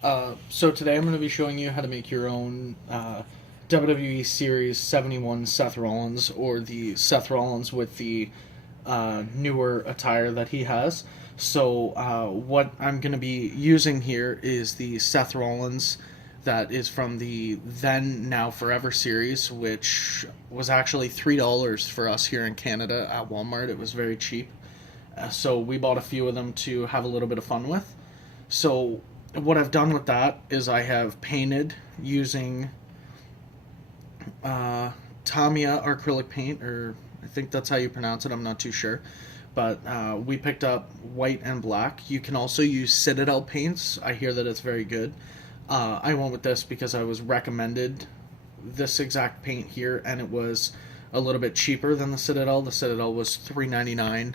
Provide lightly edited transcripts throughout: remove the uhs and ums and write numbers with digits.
So today I'm going to be showing you how to make your own WWE Series 71 Seth Rollins, or the Seth Rollins with the newer attire that he has. So what I'm going to be using here is the Seth Rollins that is from the Then Now Forever series, which was actually $3 for us here in Canada at Walmart. It was very cheap. So we bought a few of them to have a little bit of fun with. So what I've done with that is I have painted using Tamiya acrylic paint, or I think that's how you pronounce it. I'm not too sure. But we picked up white and black. You can also use Citadel paints. I hear that it's very good. I went with this because I was recommended this exact paint here, and it was a little bit cheaper than the Citadel. The Citadel was $3.99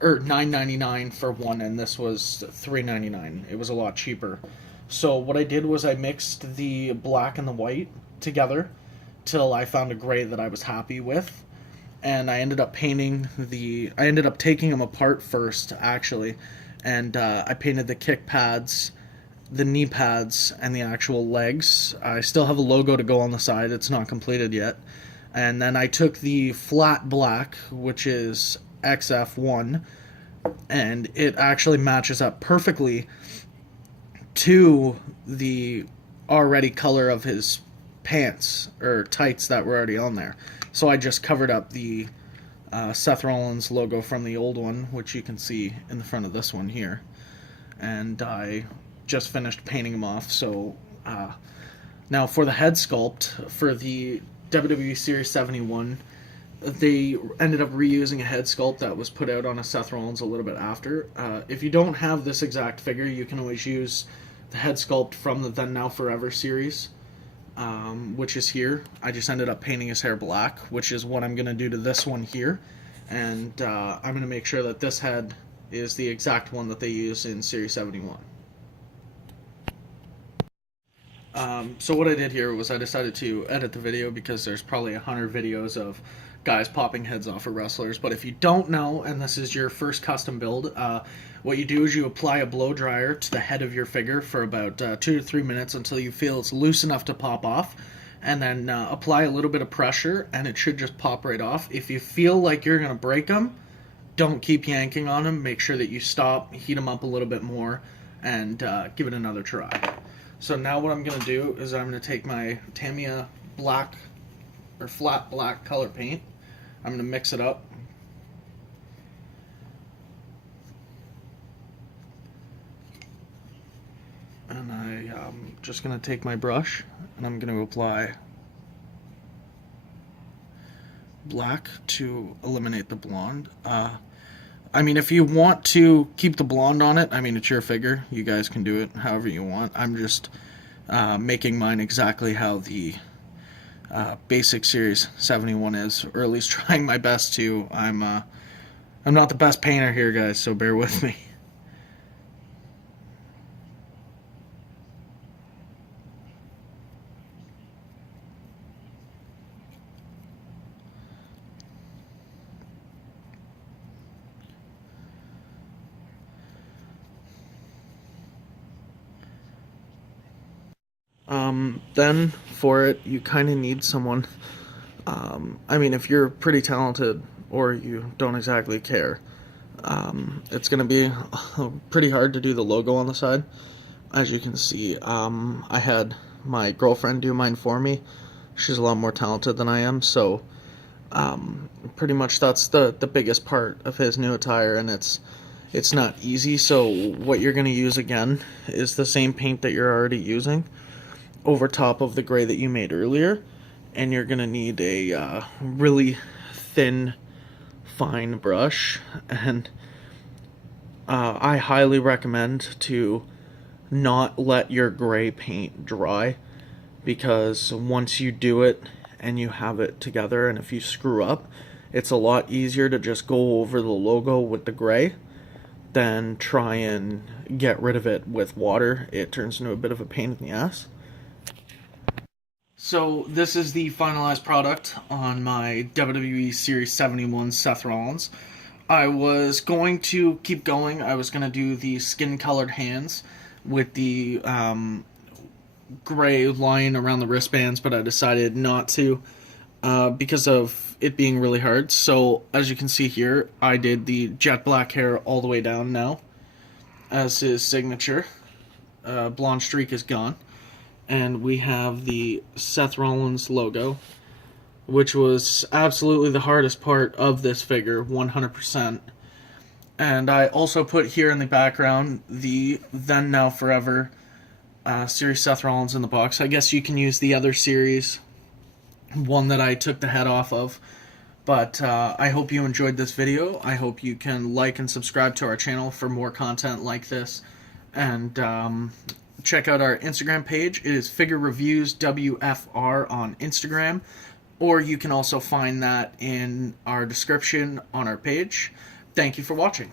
or $9.99 for one, and this was $3.99. It was a lot cheaper. So what I did was I mixed the black and the white together till I found a gray that I was happy with, and I ended up painting the. I ended up taking them apart first, actually, and I painted the kick pads, the knee pads, and the actual legs. I still have a logo to go on the side. It's not completed yet. And then I took the flat black, which is XF1, and it actually matches up perfectly to the already color of his pants or tights that were already on there. So I just covered up the Seth Rollins logo from the old one, which you can see in the front of this one here, and I just finished painting them off. So now for the head sculpt for the WWE Series 71, they ended up reusing a head sculpt that was put out on a Seth Rollins a little bit after. If you don't have this exact figure, you can always use the head sculpt from the Then Now Forever series, which is here. I just ended up painting his hair black, which is what I'm going to do to this one here. And I'm going to make sure that this head is the exact one that they use in Series 71. So what I did here was I decided to edit the video because there's probably 100 videos of guys popping heads off of wrestlers. But if you don't know, and this is your first custom build, what you do is you apply a blow dryer to the head of your figure for about 2 to 3 minutes until you feel it's loose enough to pop off, and then apply a little bit of pressure, and it should just pop right off. If you feel like you're going to break them, don't keep yanking on them. Make sure that you stop, heat them up a little bit more, and give it another try. So now what I'm going to do is I'm going to take my Tamiya black or flat black color paint. I'm going to mix it up. And I'm just going to take my brush and I'm going to apply black to eliminate the blonde. I mean, if you want to keep the blonde on it, I mean, it's your figure. You guys can do it however you want. I'm just making mine exactly how the basic Series 71 is, or at least trying my best to. I'm not the best painter here, guys, so bear with me. Then for it, you kind of need someone. I mean, if you're pretty talented or you don't exactly care, it's going to be pretty hard to do the logo on the side. As you can see, I had my girlfriend do mine for me. She's a lot more talented than I am, so pretty much that's the biggest part of his new attire, and it's not easy. So what you're going to use again is the same paint that you're already using over top of the gray that you made earlier, and you're going to need a really thin, fine brush, and I highly recommend to not let your gray paint dry, because once you do it and you have it together, and if you screw up, it's a lot easier to just go over the logo with the gray than try and get rid of it with water. It turns into a bit of a pain in the ass. So this is the finalized product on my WWE Series 71 Seth Rollins. I was going to keep going. I was going to do the skin-colored hands, with the gray line around the wristbands, but I decided not to because of it being really hard. So as you can see here, I did the jet black hair all the way down now as his signature. Blonde streak is gone. And we have the Seth Rollins logo, which was absolutely the hardest part of this figure, 100%. And I also put here in the background the Then Now Forever series Seth Rollins in the box. I guess you can use the other series, one that I took the head off of. But I hope you enjoyed this video. I hope you can like and subscribe to our channel for more content like this. And check out our Instagram page. It is FigureReviewsWFR on Instagram. Or you can also find that in our description on our page. Thank you for watching.